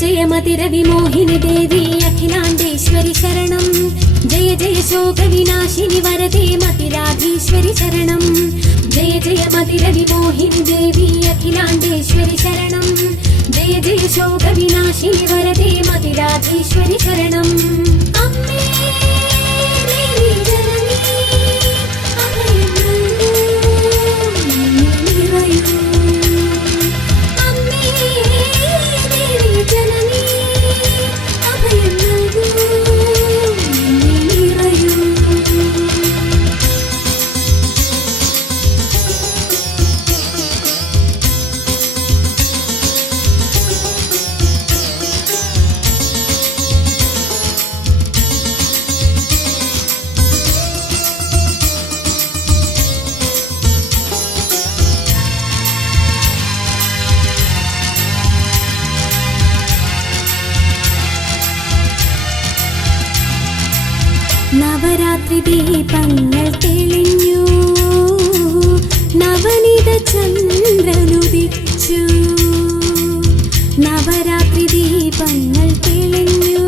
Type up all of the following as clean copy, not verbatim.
जय मतिरविमोहिनि देवी अखिलाण्डेश्वरि शरणं जय जय शोकविनाशिनि वरदे मतिराधीश्वरि शरणं जय जय मतिरविमोहिनि देवी अखिलाण्डेश्वरि शरणं जय जय शोकविनाशिनि वरदे मतिराधीश्वरि शरणं अम्मे देवी जननी अभयं निरयु अम्मे देवी जननी अभयं निरयु നവരാത്രി ദീപങ്ങൾ തെളിഞ്ഞു നവനിത ചന്ദ്രനുദിച്ചു നവരാത്രി ദീപങ്ങൾ തെളിഞ്ഞു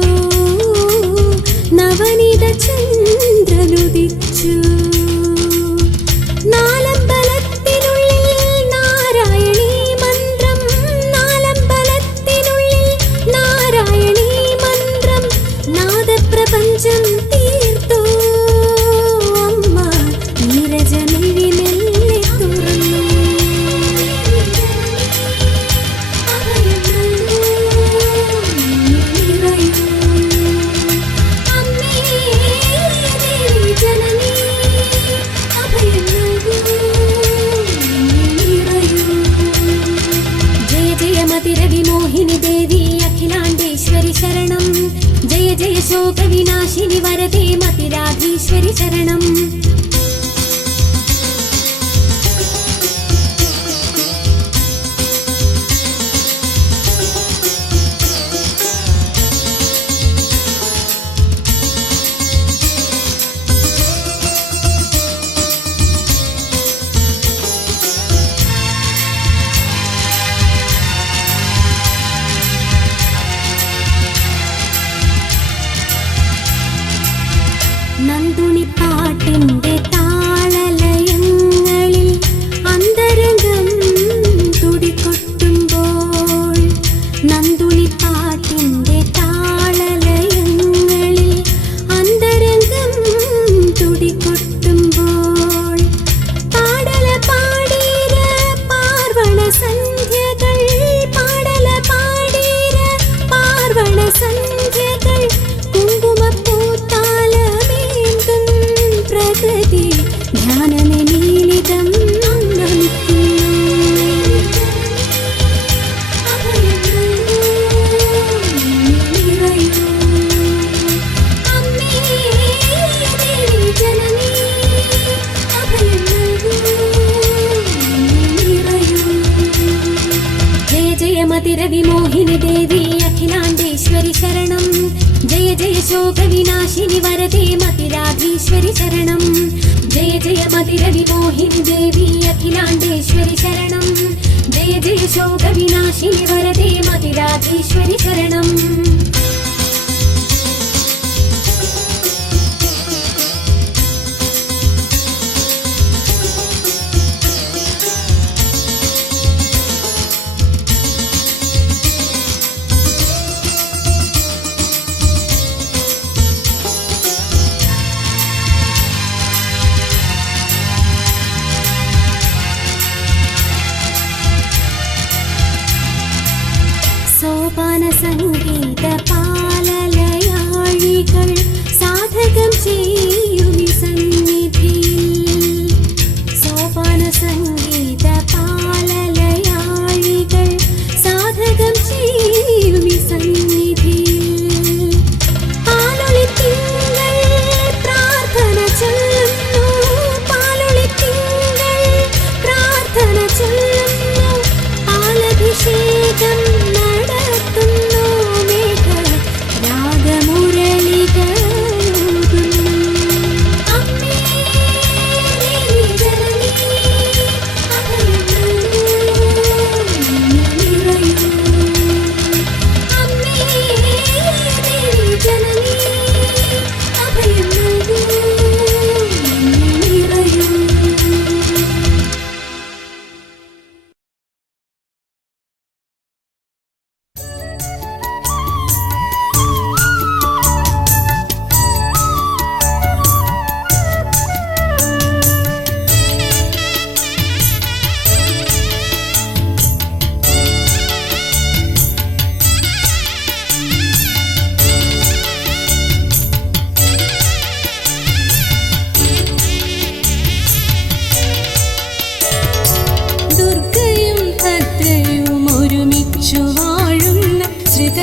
നവനിത ചന്ദ്രനുദിച്ചു നാലമ്പലത്തിനുള്ളിൽ നാരായണീ മന്ത്രം നാലമ്പലത്തിനുള്ളിൽ നാരായണീ മന്ത്രം നാദപ്രപഞ്ചം शोकविनाशिनि वरदे मतिराधीश्वरि शरणं നന്ദുണിപ്പാട്ടിന്റെ താളലയങ്ങളിൽ അന്തരംഗം തുടികൊട്ടുമ്പോൾ നന്ദുണിപ്പാട്ടിന്റെ താളലയങ്ങളിൽ അന്തരംഗം തുടികൊട്ടുമ്പോൾ പാടല പാടീര പാർവണ സന്ധ്യകൾ പാടല പാടീര പാർവണ സന്ധ്യകൾ പ്രകൃതി ധ്യാനമേ നീലിതം जय जय मतिरविमोहिनि देवी अखिलाण्डेश्वरि शरणं जय जय शोकविनाशिनि वरदे मतिराधीश्वरि शरणं जय जय मतिरविमोहिनि देवी अखिलाण्डेश्वरि शरणं जय जय शोकविनाशिनि वरदे मतिराधीश्वरि शरणं സോപാന സംഗീത പാലലയാഴികൾ സാധകം ചെയ്യുമി സന്നിധിയിൽ സോപാന സംഗീത പാലലയാഴികൾ സാധകം ചെയ്യുമി സന്നിധിയിൽ പാലൊളി തിങ്കൾ പ്രാർത്ഥന ചൊല്ലുന്നു പാലൊളി തിങ്കൾ പ്രാർത്ഥന ചൊല്ലുന്നു പാലഭിഷേകം നടത്തുന്നു മേഘ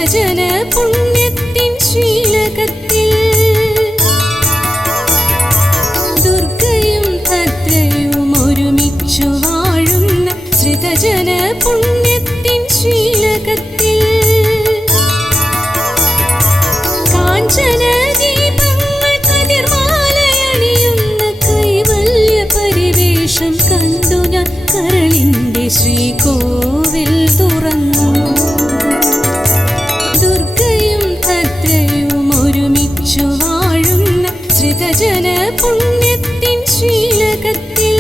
ശ്രിതജന പുണ്യത്തിൻ ശ്രീലകത്തിൽ ദുർഗയും ഭദ്രയും ഒരുമിച്ചു വാഴുന്ന ശ്രിതജന പുണ്യത്തിൻ ശ്രീലകത്തിൽ കാഞ്ചന ദീപങ്ങൾ കതിർമാലയണിയുന്ന കൈവല്യ പരിവേഷം കണ്ടു ഞാൻ കരളിന്റെ ശ്രീകോവിൽ തുറന്നു. ദുർഗയും ഭദ്രയും ഒരുമിച്ചു വാഴുന്ന ശ്രിതജന പുണ്യത്തിൻ ശ്രീലകത്തിൽ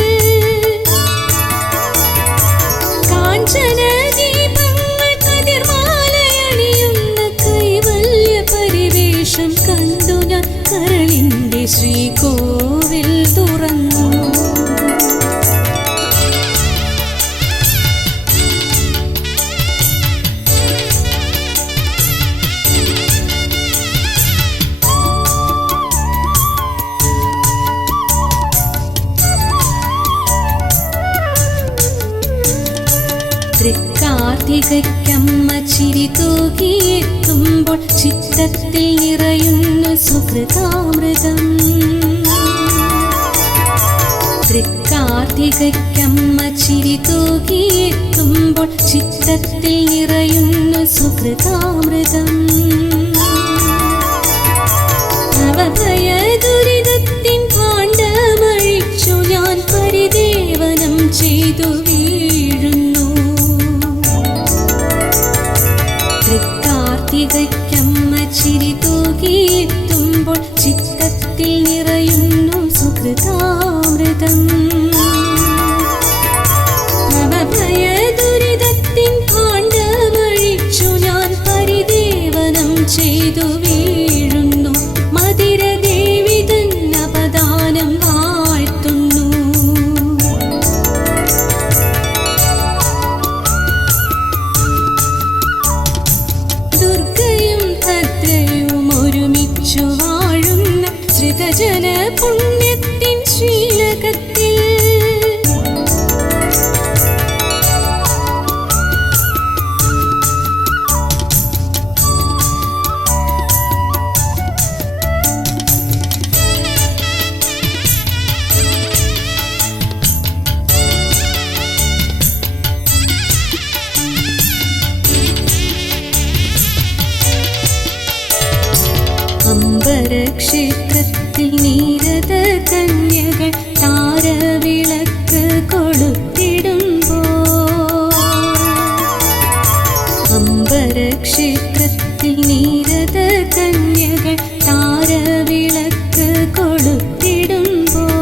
കാഞ്ചന ദീപങ്ങൾ കതിർമാലയണിയുന്ന കൈവല്യ പരിവേഷം കണ്ടു ഞാൻ കരളിന്റെ ശ്രീകോവിൽ തുറന്നു. തൃക്കാർത്തികയ്ക്കമ്മ ചിരി തൂകിയെത്തുമ്പോൾ ചിത്തത്തിൽ നിറയുന്നു സുഹൃതാമൃതം. തൃക്കാർത്തികയ്ക്കമ്മ ചിരി തൂകിയെത്തുമ്പോൾ ചിത്തത്തിൽ നിറയുന്നു സുഹൃതാമൃതം. ഭവഭയ ദുരിതത്തിൻ ഭാണ്ഡമഴിച്ചു ഞാൻ പരിദേവനം ചെയ്തു വീഴുന്നു. തൃക്കാർത്തികയ്ക്കമ്മ ചിരി തൂകിയെത്തുമ്പോൾ ചിത്തത്തിൽ നിറയുന്നു സുഹൃതാമൃതം. ഭവഭയ ദുരിതത്തിൻ ഭാണ്ഡമഴിച്ചു ഞാൻ പരിദേവനം ചെയ്തു വീഴുന്നു. മതിരദേവി തൻ അപദാനം വാഴ്ത്തുന്നു. ദുർഗയും ഭദ്രയും ഒരുമിച്ചു വാഴുന്ന ശ്രിതജന പുണ്യത്തിൻ ശ്രീലകത്തിൽ അംബരക്ഷേത്രത്തിൽ നീരത കന്യകൾ താരവിളക്ക് കൊളുത്തിടുമ്പോൾ അംബരക്ഷേത്രത്തിൽ നീരത കന്യകൾ താരവിളക്ക് കൊളുത്തിടുമ്പോൾ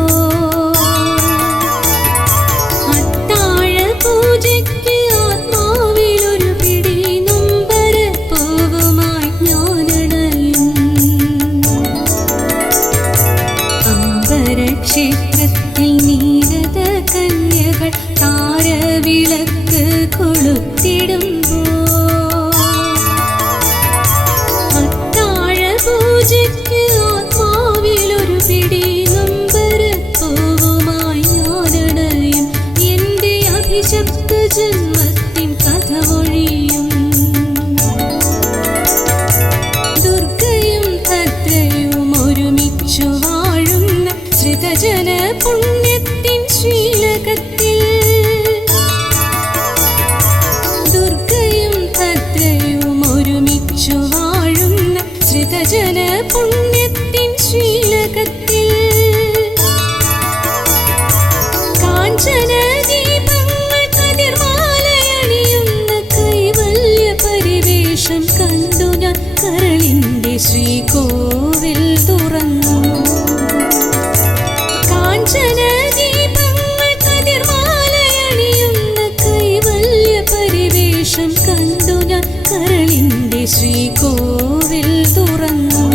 അത്താഴ പൂജയ്ക്ക് ആത്മാവിലൊരു പിടി നൊമ്പരപ്പൂവുമായി ഞാനണയും. അംബരക്ഷേത്രത്തിൽ നീരത കന്യകൾ താരവിളക്ക് കൊളുത്തിടുമ്പോൾ അത്താഴ പൂജയ്ക്ക് ആത്മാവിലൊരു പിടി നൊമ്പരപ്പൂവുമായി ഞാനണയും. എന്റെ അഭിശപ്ത ജന്മത്തിൻ കഥ മൊഴിയും. ദുർഗയും ഭദ്രയും ഒരുമിച്ചു വാഴുന്ന ശ്രിതജന പുണ്യത്തിൻ ശ്രീലകത്തിൽ ദുർഗയും ഭദ്രയും ഒരുമിച്ചു വാഴുന്ന ശ്രിതജന പുണ്യത്തിൻ ശ്രീലകത്തിൽ കാഞ്ചന ദീപങ്ങൾ കതിർമാലയണിയുന്ന കൈവല്യ പരിവേഷം കണ്ടു ഞാൻ കരളിന്റെ ശ്രീകോവിൽ തുറന്നു. കാഞ്ചന ദീപങ്ങൾ കതിർമാലയണിയുന്ന കൈവല്യ പരിവേഷം കണ്ടു ഞാൻ കരളിന്റെ ശ്രീകോവിൽ തുറന്നു.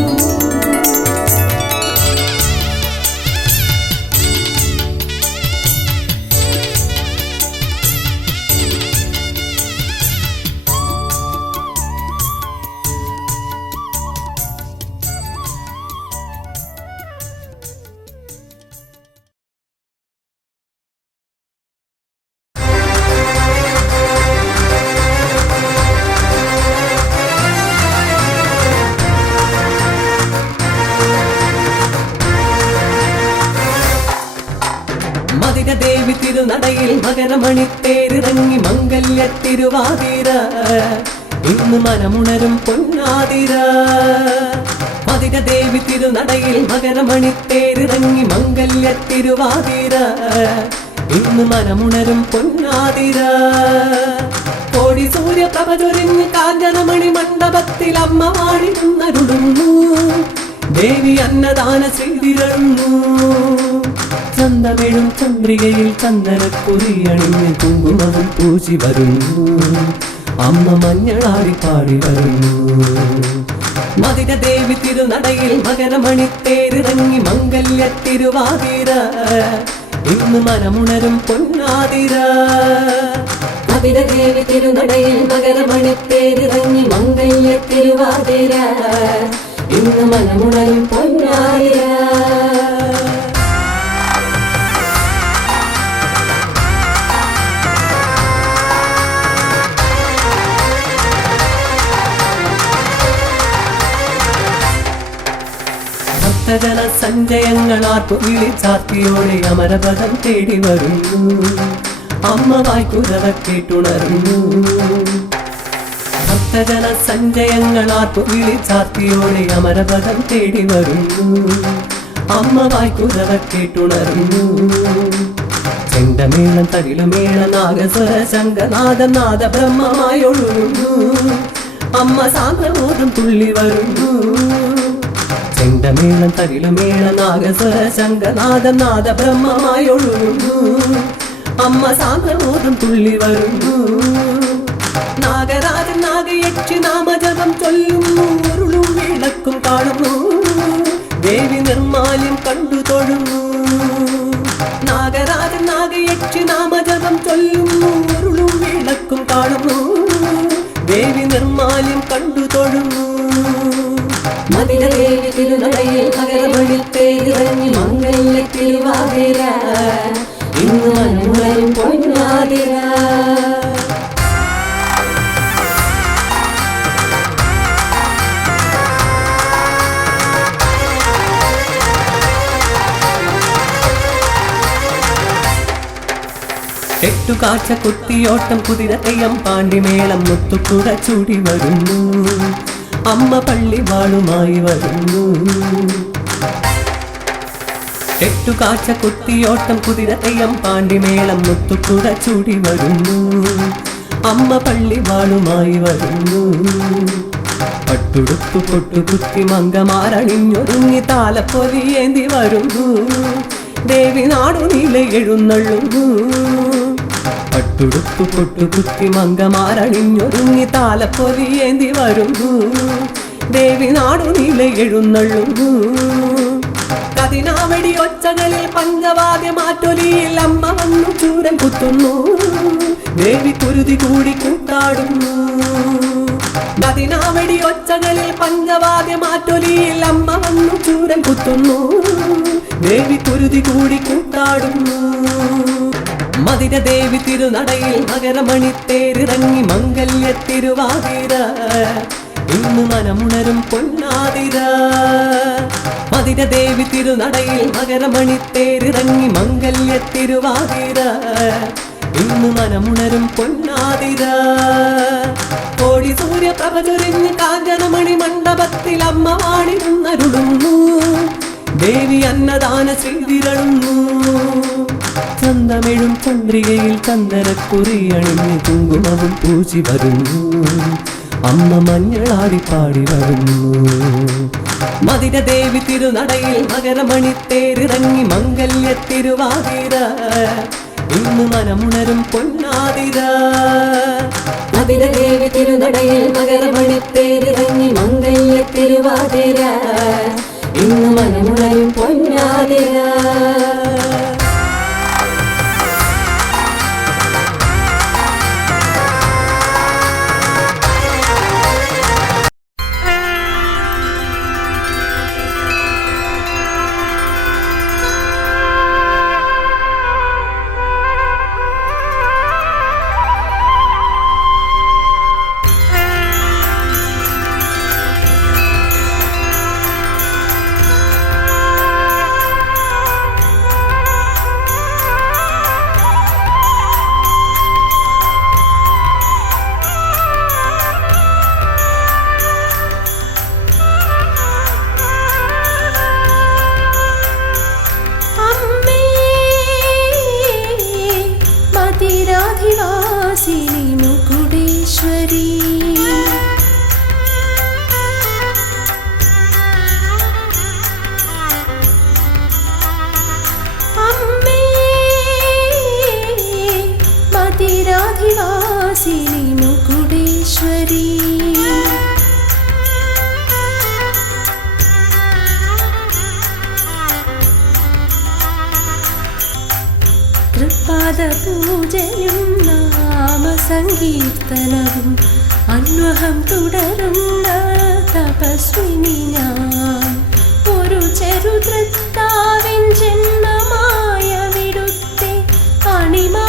മതിര ദേവി തിരുനടയിൽ മകരമണിത്തേരിറങ്ങി മംഗല്യ തിരുവാതിര ഇന്ന് മനമുണരും പൊന്നാതിര. മതിര ദേവി തിരുനടയിൽ മകരമണിത്തേരിറങ്ങി മംഗല്യ തിരുവാതിര ഇന്ന് മനമുണരും പൊന്നാതിര. കോടി സൂര്യപ്രഭ ചൊരിഞ്ഞ് കാഞ്ചനമണി മണ്ഡപത്തിൽ അമ്മ വാണിരുന്നരുളുന്നു. ദേവി അന്നദാന ചെയ്തിരുന്നു. ചന്തമിഴും ചന്ദ്രികയിൽ ചന്ദനക്കുറി അണിഞ്ഞ് കുങ്കുമവും പൂശി വരുന്നു. അമ്മ മഞ്ഞളാടി പാടി വരുന്നു. മതിര ദേവി തിരുനടയിൽ മകരമണിത്തേരിറങ്ങി മംഗല്യ തിരുവാതിര ഇന്ന് മനമുണരും പൊന്നാതിര. മതിര ദേവി തിരുനടയിൽ മകരമണിത്തേരിറങ്ങി മംഗല്യ തിരുവാതിര ഇന്ന് മനമുണരും പൊന്നാതിര. ഭക്തജന സഞ്ചയങ്ങളാർപ്പു വിളിച്ചാർത്തിയോടെ അമരപദം തേടി വരുന്നു. അമ്മ വായ്ക്കുരവ കേട്ടുണർന്നു. ഭക്തജന സഞ്ചയങ്ങളാർപ്പു വിളിച്ചാർത്തിയോടെ അമരപദം തേടി വരുന്നു. അമ്മ വായ്ക്കുരവ കേട്ടുണർന്നു. ചെണ്ടമേളം തകിലുമേള നാഗസ്വര ശംഖനാദനാദ ബ്രഹ്മമായി ഒഴുകുന്നു. അമ്മ സാന്ദ്രബോധം തുള്ളി വരുന്നു. ചെണ്ടമേളം തകിലുമേള നാഗസ്വര ശംഖനാദനാദ ബ്രഹ്മമായി ഒഴുകുന്നു. അമ്മ സാന്ദ്രബോധം തുള്ളി വരുന്നു. നാഗരാജൻ നാഗയക്ഷി നാമജപം ചൊല്ലുന്നു. ഉരുളും വിളക്കും കാണുന്നു. ദേവി നിർമാല്യം കണ്ടു തൊഴുന്നു. നാഗരാജൻ നാഗയക്ഷി നാമജപം ചൊല്ലുന്നു. ഉരുളും വിളക്കും കാണുന്നു. ദേവി നിർമാല്യം കണ്ടു തൊഴുന്നു. മതിര ദേവി തിരുനടയിൽ മകരമണിത്തേരിറങ്ങി മംഗല്യ തിരുവാതിര ഇന്ന് മനമുണരും പൊന്നാതിര. എട്ടുകാഴ്ച കുത്തിയോട്ടം കുതിരതെയ്യം പാണ്ടിമേളം മുത്തുക്കുട ചൂടി വരുന്നു. അമ്മ പള്ളിവാളുമായി വരുന്നു. എട്ടുകാഴ്ച കുത്തിയോട്ടം കുതിരതെയ്യം പാണ്ടിമേളം മുത്തുക്കുട ചൂടി വരുന്നു. അമ്മ പള്ളിവാളുമായി വരുന്നു. പട്ടുടുത്തു പൊട്ടുകുത്തി മങ്കമാരണിഞ്ഞൊരുങ്ങി താലപ്പൊലിയേന്തി വരുന്നു. ദേവി നാടുനീളെ എഴുന്നള്ളുന്നു. പട്ടുടുത്തു പൊട്ടുകുത്തി മങ്കമാരണിഞ്ഞൊരുങ്ങി താലപ്പൊലിയേന്തി വരുന്നു. ദേവി നാടുനീളെ എഴുന്നള്ളുന്നു. കതിനാവടി ഒച്ചകളിൽ പഞ്ചവാദ്യ മാറ്റൊലിയിൽ അമ്മ വന്നു ചൂരൻ കുത്തുന്നു. ദേവി കുരുതി കൂടി കൂട്ടാടുന്നു. കതിനാവടി ഒച്ചകളിൽ പഞ്ചവാദ്യ മാറ്റൊലിയിൽ അമ്മ വന്നു ചൂരൻ കുത്തുന്നു. ദേവി കുരുതി കൂടി കൂട്ടാടുന്നു. മതിര ദേവി തിരുനടയിൽ മകരമണിത്തേരിറങ്ങി മംഗല്യ തിരുവാതിര ഇന്ന് മനമുണരും പൊന്നാതിര. മതിര ദേവി തിരുനടയിൽ മകരമണിത്തേരിറങ്ങി മംഗല്യ തിരുവാതിര ഇന്ന് മനമുണരും പൊന്നാതിര. കോടി സൂര്യപ്രഭ ചൊരിഞ്ഞ് കാഞ്ചനമണി മണ്ഡപത്തിൽ അമ്മ വാണിരുന്നരുളുന്നു. ദേവി അന്നദാന ചെയ്തിരളുന്നു. ചന്തമിഴും ചന്ദ്രികയിൽ ചന്ദനക്കുറി അണിഞ്ഞ് കുങ്കുമവും പൂശി വരുന്നു. അമ്മ മഞ്ഞളാടി പാടി വരുന്നു. മതിര ദേവി തിരുനടയിൽ മകരമണിത്തേരിറങ്ങി മംഗല്യ തിരുവാതിര ഇന്ന് മനമുണരും പൊന്നാതിര. മതിര ദേവി തിരുനടയിൽ മകരമണിത്തേരിറങ്ങി മംഗല്യ തിരുവാതിര ഇന്ന് മനമുണരും പൊന്നാതിര. തൃപ്പാദപൂജയും മുകുടേശ്വരി അമ്മേ മതിരാധിവാസിനി മുകുടേശ്വരി തൃപ്പാദപൂജയും നാമസങ്കീർത്തനവും അന്വഹം തുടരുന്ന തപസ്വിനി ഞാൻ ഒരു ചെറുതൃത്താവിൻ ജന്മമായ വിടുത്തെ അണിമാറിലണയുവാൻ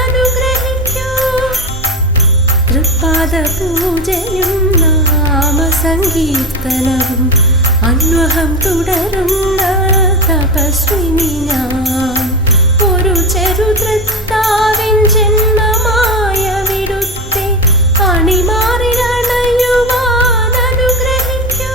അനുഗ്രഹിക്കൂ തൃപ്പാദപൂജയും നാമസങ്കീർത്തനവും അന്വഹം തുടരുന്ന തപസ്വിനി ഞാൻ ഒരു ചെറുതൃത്താവിൻ ജന്മമായ വിടുത്തെ അണിമാറിലണയുവാൻ അനുഗ്രഹിക്കൂ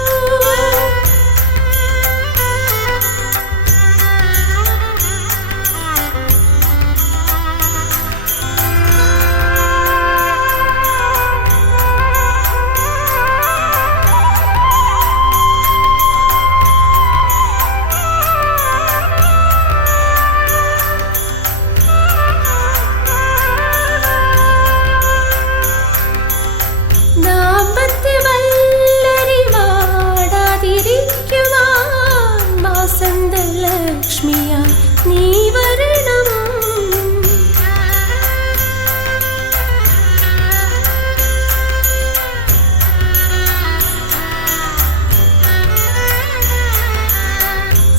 ലക്ഷ്മിയാ നീ വരണം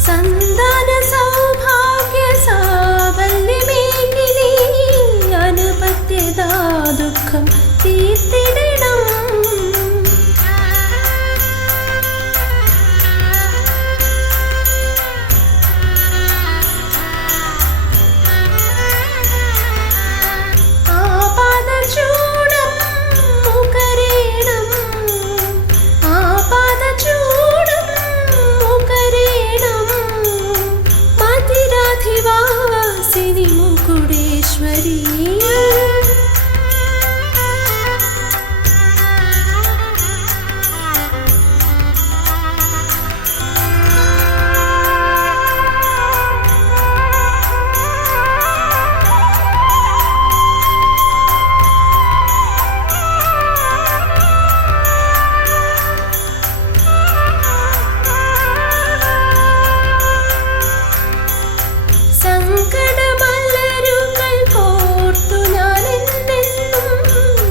സന്താന സൗഭാഗ്യ സാവല്യമേകിനി അനുപത്യതാ ദുഃഖം തീർത്തിടണം മതിരാധിവാസിനി മുകുടേശ്വരി സങ്കടമലരുകൾ കോർത്തു ഞാൻ എന്നെന്നും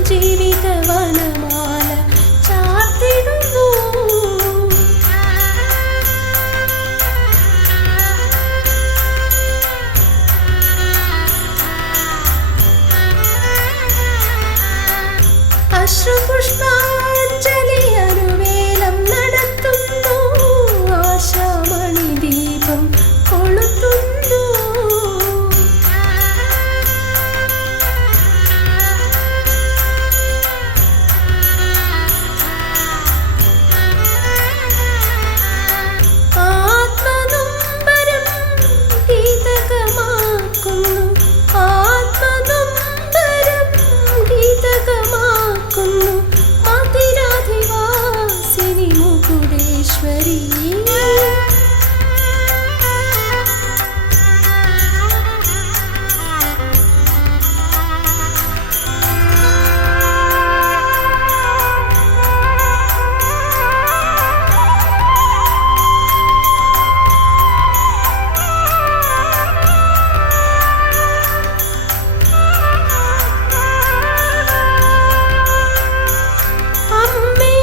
ജീവിതവനമാല ചാർത്തിടുന്നു അശ്രുപുഷ്പാഞ്ജലി അനുവേലം നടത്തുന്നു ആശാമണി ദീപം കൊളുത്തുന്നു ആത്മനൊമ്പരം ഗീതകമാക്കുന്നു ആത്മനൊമ്പരം ഗീതകമാക്കുന്നു മതിരാധിവാസിനി മുകുടേശ്വരി അമ്മേ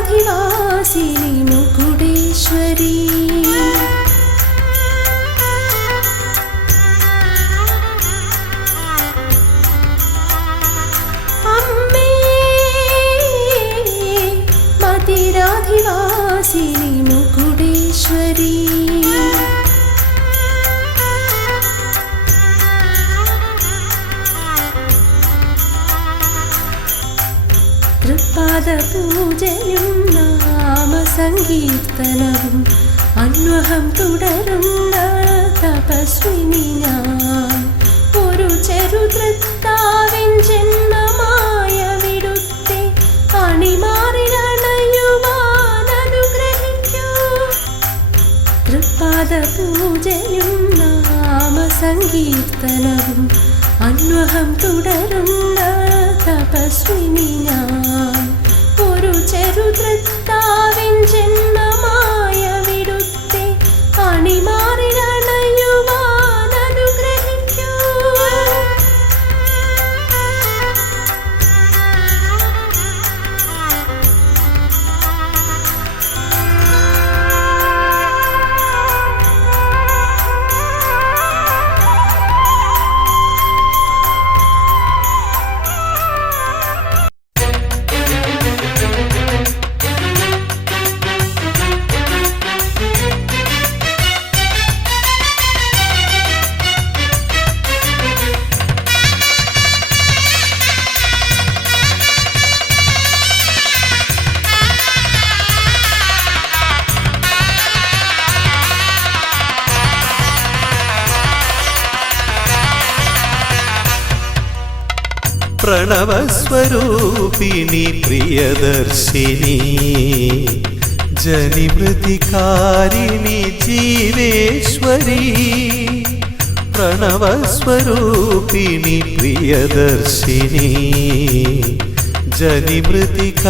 മതിരാധിവാസിനി മുകുടേശ്വരി അമ്മേ മതിരാധിവാസിനി മുകുടേശ്വരി തൃപ്പാദപൂജയും നാമസങ്കീർത്തനവും അന്വഹം തുടരുന്ന തപസ്വിനി തപസ്വിനി ഞാൻ ഒരു ചെറുതൃത്താവിൻ ജന്മമായ വിടുത്തെ അണിമാറിലണയുവാൻ അനുഗ്രഹിക്കൂ. തൃപ്പാദ പൂജയും നാമസങ്കീർത്തനവും അന്വഹം തുടരുന്ന തപസ്വിനി ഞാൻ ഒരു ചെറുതൃത്താവിൻ ജന്മമായ വിടുത്തെ അണിമാറിലണയുവാൻ അനുഗ്രഹിക്കൂ. പ്രണവസ്വരൂപിണി പ്രിയദർശിനി ജനിമൃതികാരിണി ജീവേശ്വരി. പ്രണവസ്വരൂപിണി പ്രിയദർശിനി ജനിമൃതികാരിണി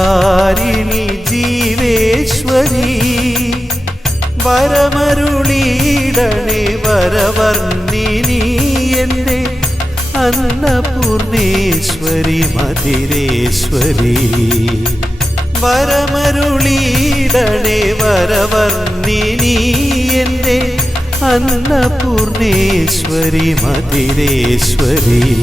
ജീവേശ്വരി. വരമരുളീടണേ വരവർണ്ണിനി എന്നെ അന്നപൂർണേശ്വരി മതിരേശ്വരി. വരമരുളീടണേ വരവർണ്ണിനി എന്നെ അന്നപൂർണേശ്വരി മതിരേശ്വരി.